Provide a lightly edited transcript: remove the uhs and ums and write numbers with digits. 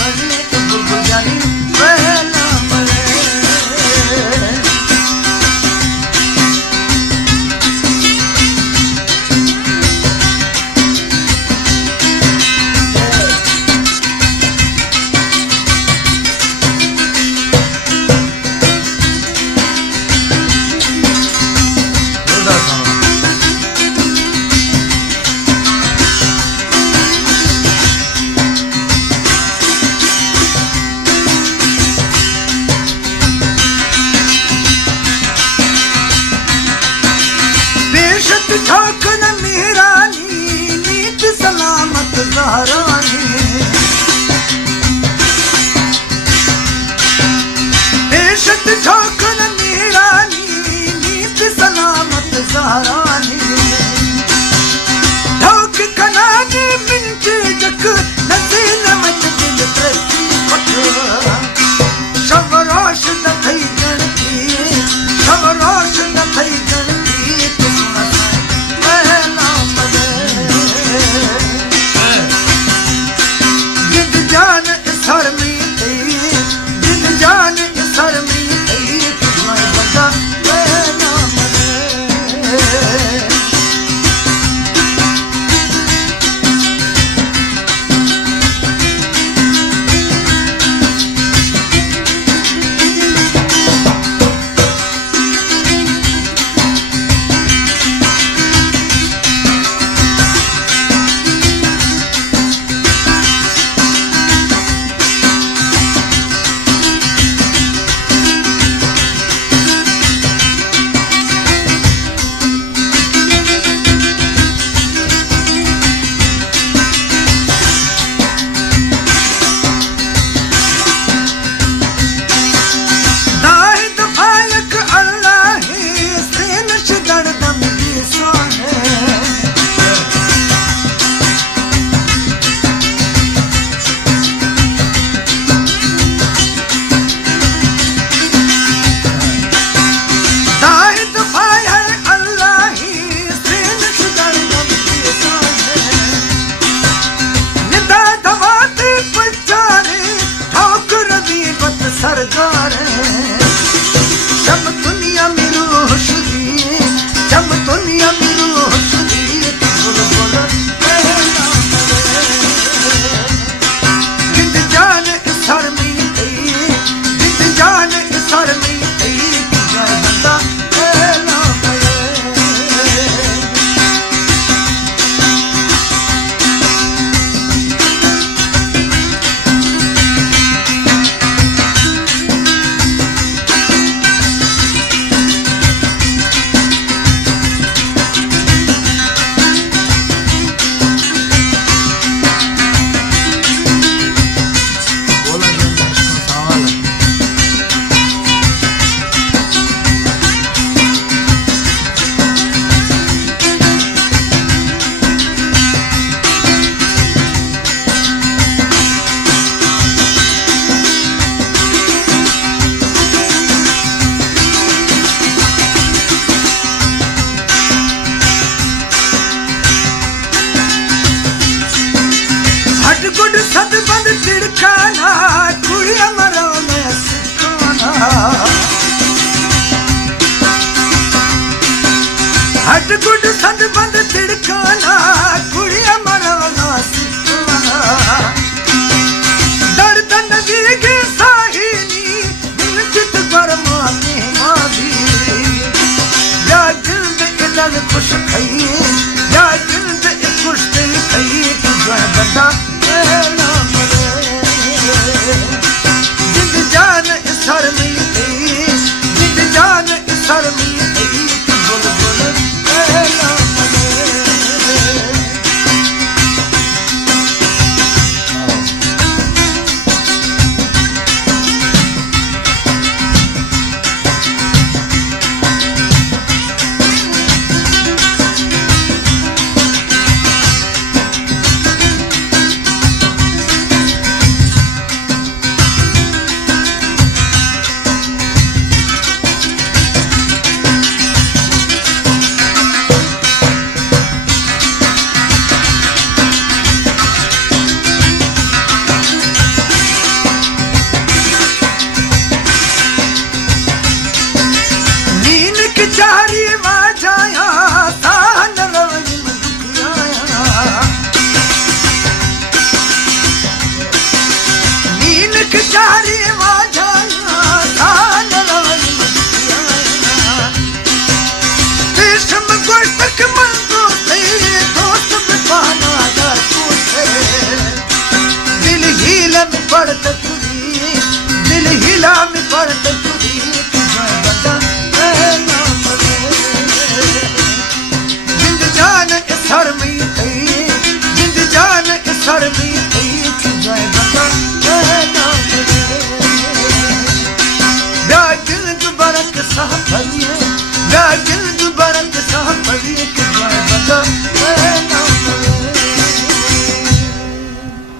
परे बुलबुल जानी पहला परे ठाकुर मेहरानी नीत सलामत ज़हरानी बेशक ठाकुर मेहरानी नीत सलामत ज़हरानी ढोक कनानी मिंट जक नसीन मत दिल प्रति पक शवरोश न थई गणती शवरोश न थई गणती सरदार जब दुनिया में रोशनी जब दुनिया में रोशनी बुलबुल जिंद जान सर में जिंद जान सर में बंदा गुड सद बंद तिड़काना कुड़िया मरो में सिखाना हट गुड सद बंद तिड़काना कुड़िया मरो में सिखाना दर्द नगी साहिनी दिलचित बरमाने मादी या दिल में इधर खुश खई या दिल में खुश दिल खई तुझे बता जिंद जान सर में जिंद जान सर में बुलबुल मां जाया सान रवई में दुखियाया नील कचारी मां जाया सान रवई में दुखियाया देशम गोश्त मंदो से दोस्त में पाना दा तूसे दिल हीला में पड़त तुरी दिल हिला में पड़त तुरी तुझे बता ना मरे जिंद जान इस हर में कही जिंद जान इस हर में कही तुझे बता ना मरे या दिल जो बरक सा फरिए या दिल